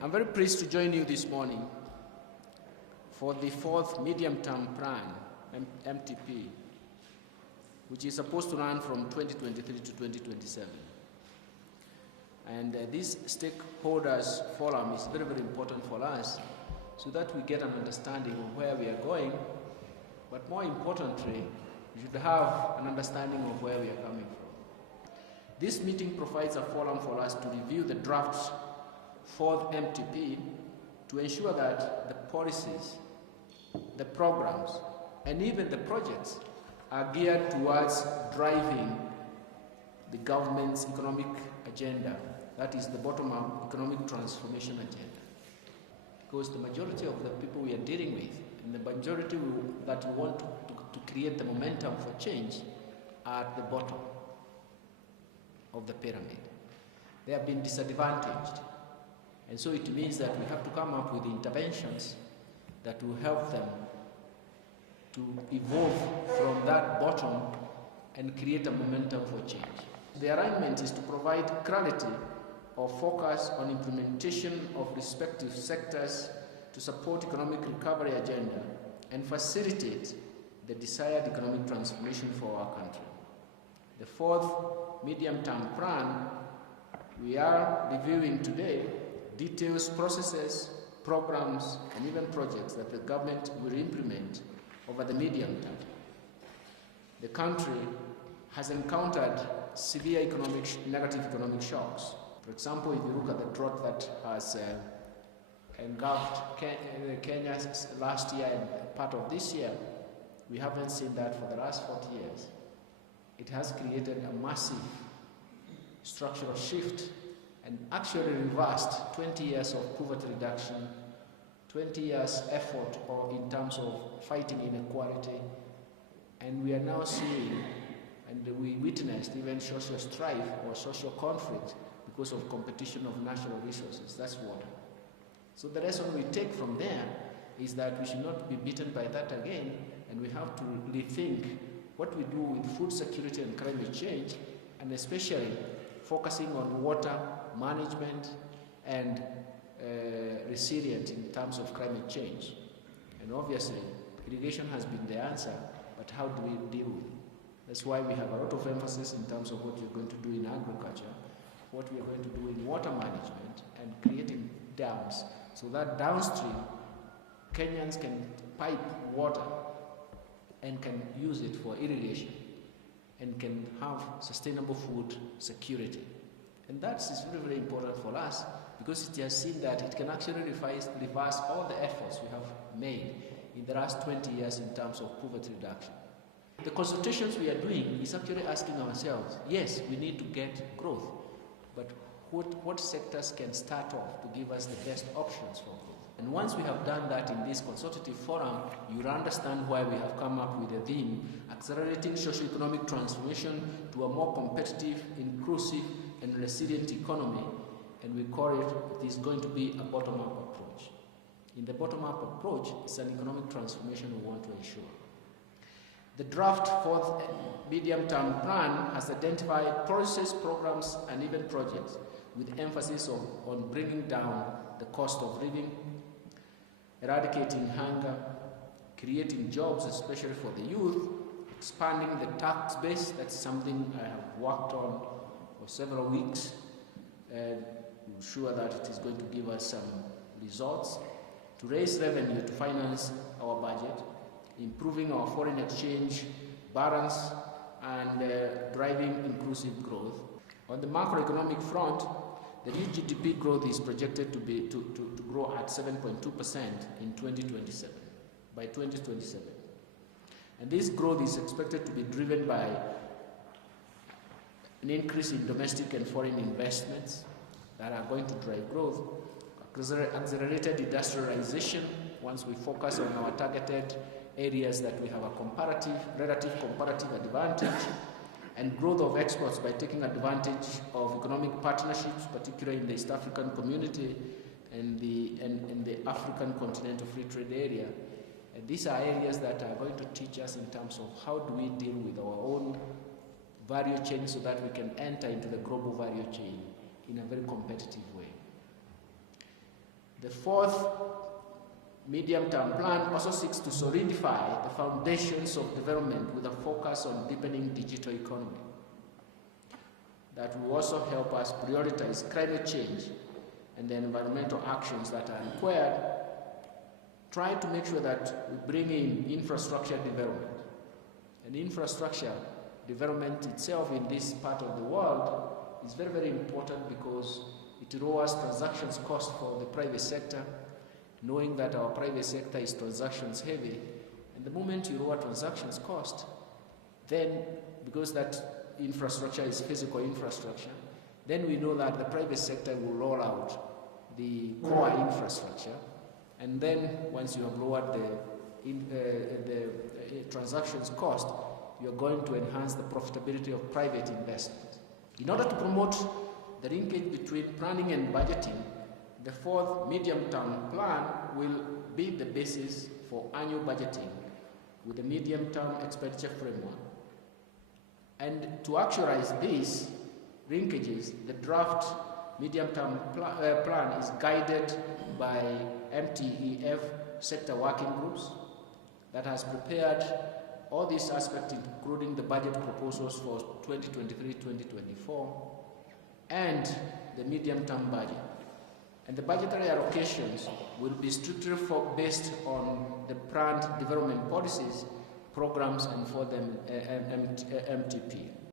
I'm very pleased to join you this morning for the fourth medium-term plan, MTP, which is supposed to run from 2023 to 2027. And this stakeholders forum is very, very important for us so that we get an understanding of where we are going, but more importantly, we should have an understanding of where we are coming from. This meeting provides a forum for us to review the draft fourth MTP to ensure that the policies, the programs, and even the projects are geared towards driving the government's economic agenda, that is the bottom-up economic transformation agenda. Because the majority of the people we are dealing with, and the majority that we want to create the momentum for change, are at the bottom of the pyramid. They have been disadvantaged. And so it means that we have to come up with interventions that will help them to evolve from that bottom and create a momentum for change. The alignment is to provide clarity or focus on implementation of respective sectors to support economic recovery agenda and facilitate the desired economic transformation for our country. The fourth medium-term plan we are reviewing today details processes, programs, and even projects that the government will implement over the medium term. The country has encountered severe negative economic shocks. For example, if you look at the drought that has engulfed Kenya last year and part of this year, we haven't seen that for the last 40 years. It has created a massive structural shift and actually reversed 20 years of poverty reduction, 20 years effort in terms of fighting inequality, and we are now seeing, and we witnessed even social strife or social conflict because of competition of natural resources, that's water. So the lesson we take from there is that we should not be beaten by that again, and we have to rethink what we do with food security and climate change, and especially focusing on water management and resilient in terms of climate change. And obviously, irrigation has been the answer, but how do we deal with it? That's why we have a lot of emphasis in terms of what we're going to do in agriculture, what we're going to do in water management, and creating dams, so that downstream, Kenyans can pipe water and can use it for irrigation and can have sustainable food security. And that is very, very important for us because it has seen that it can actually reverse all the efforts we have made in the last 20 years in terms of poverty reduction. The consultations we are doing is actually asking ourselves, yes, we need to get growth, but what sectors can start off to give us the best options for growth? And once we have done that in this consultative forum, you will understand why we have come up with a theme, accelerating socio-economic transformation to a more competitive, inclusive, and resilient economy, and we call it is going to be a bottom-up approach. In the bottom-up approach, it's an economic transformation we want to ensure. The draft fourth medium-term plan has identified policies, programs, and even projects with emphasis on bringing down the cost of living, eradicating hunger, creating jobs, especially for the youth, expanding the tax base. That's something I have worked on for several weeks, and I'm sure that it is going to give us some results, to raise revenue to finance our budget, improving our foreign exchange balance, and driving inclusive growth. On the macroeconomic front, the real GDP growth is projected to grow at 7.2% in 2027, by 2027. And this growth is expected to be driven by an increase in domestic and foreign investments that are going to drive growth, accelerated industrialization once we focus on our targeted areas that we have a relative comparative advantage, and growth of exports by taking advantage of economic partnerships, particularly in the East African community and the African continental free trade area. And these are areas that are going to teach us in terms of how do we deal with our own value chain so that we can enter into the global value chain in a very competitive way. The fourth medium-term plan also seeks to solidify the foundations of development with a focus on deepening digital economy. That will also help us prioritize climate change and the environmental actions that are required, try to make sure that we bring in infrastructure development. And infrastructure development itself in this part of the world is very, very important because it lowers transactions cost for the private sector, knowing that our private sector is transactions heavy. And the moment you lower transactions cost, then because that infrastructure is physical infrastructure, then we know that the private sector will roll out the core infrastructure, and then once you have lowered the transactions cost, you're going to enhance the profitability of private investment. In order to promote the linkage between planning and budgeting, the fourth medium-term plan will be the basis for annual budgeting with the medium-term expenditure framework. And to actualize these linkages, the draft medium-term plan is guided by MTEF sector working groups that has prepared all these aspects, including the budget proposals for 2023-2024 and the medium-term budget. And the budgetary allocations will be strictly based on the planned development policies, programs, and for the MTP.